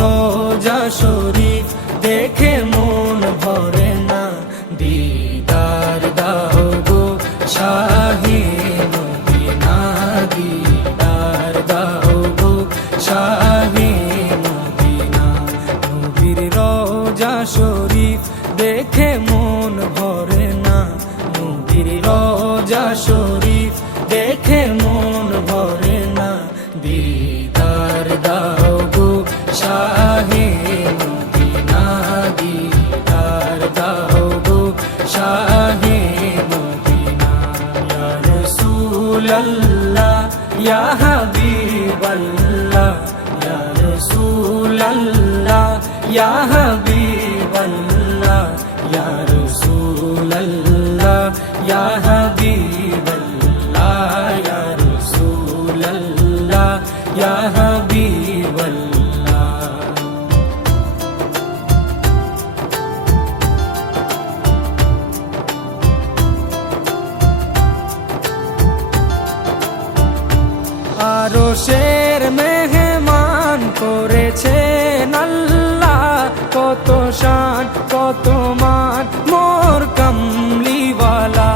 রোজা শরীফ দেখে মন ভরে না, দিদার দাও গো শাহে মদিনা, দিদার দাও গো শাহে মদিনা। নবীর রোজা শরীফ দেখে মন ভরে না, নবীর রোজা শরীফ দেখে মন ভরে না, দিদার দাও গো শাহে মদিনা, দিদার দাও গো শাহে মদিনা। ইয়া রাসূলাল্লাহ ইয়া হাবিবাল্লাহ, ইয়া রাসূলাল্লাহ ইয়া হাবিবাল্লাহ, ইয়া রাসূলাল্লাহ ইয়া হাবিবাল্লাহ, ইয়া রাসূলাল্লাহ ইয়া হাবিবাল্লাহ। আরশের মেহমান করেছেন আল্লাহ, কত শান কত মান মোর কামলিওয়ালা।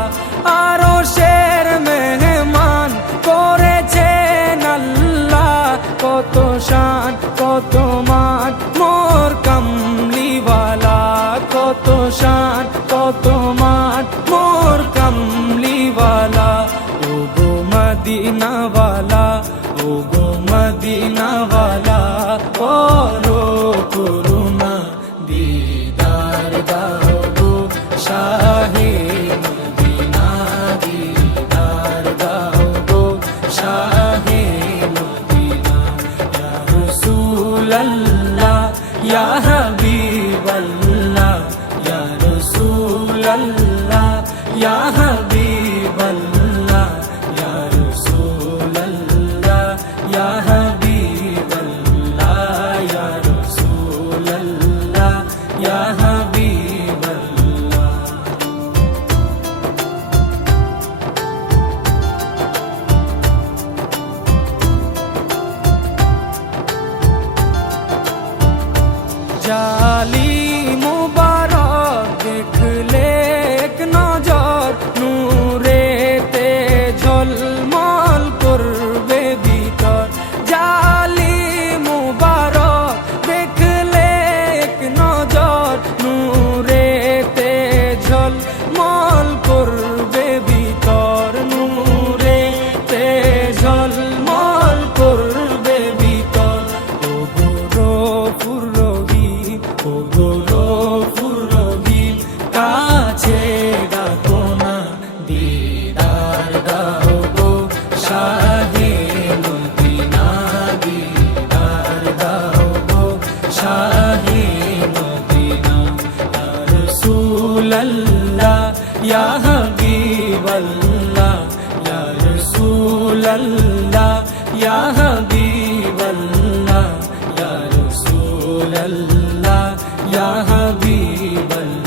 আরশের মেহমান করেছেন আল্লাহ, কত শান কত মান মোর কামলিওয়ালা, কত শান কত মান মোর কামলিওয়ালা। ও গো মদিনাওয়ালা, ও গো মদিনাওয়ালা, করো করুণা, দিদার দাও গো শাহে মদিনা, দিদার দাও গো শাহে মদিনা। ইয়া রাসূলাল্লাহ ইয়া হাবিবাল্লাহ, ইয়া রাসূলাল্লাহ ইয়া হাবিবাল্লাহ, ইয়া রাসূলাল্লাহ ইয়া হাবিবাল্লাহ, ইয়া রাসূলাল্লাহ ইয়া হাবিবাল্লাহ। জালি মুবারক দেখলে এক নজর, নূরেতে ঝলমল করবে ভিতর। জালি মুবারক দেখলে এক নজর, নূরেতে ঝলমল করবে ভিতর, নূরেতে ঝলমল করবে ভিতর। ও গো গফুর রহিম, ও গো গফুর রহিম, কাছে ডাকো না, দিদার দাও গো শাহে মদিনা, দিদার দাও গো শাহে মদিনা। ইয়া রাসূলাল্লাহ ইয়া হাবিবাল্লাহ, ইয়া রাসূলাল্লাহ ইয়া হাবিবাল্লাহ, ইয়া রাসূলাল্লাহ ইয়া হাবিবাল্লাহ।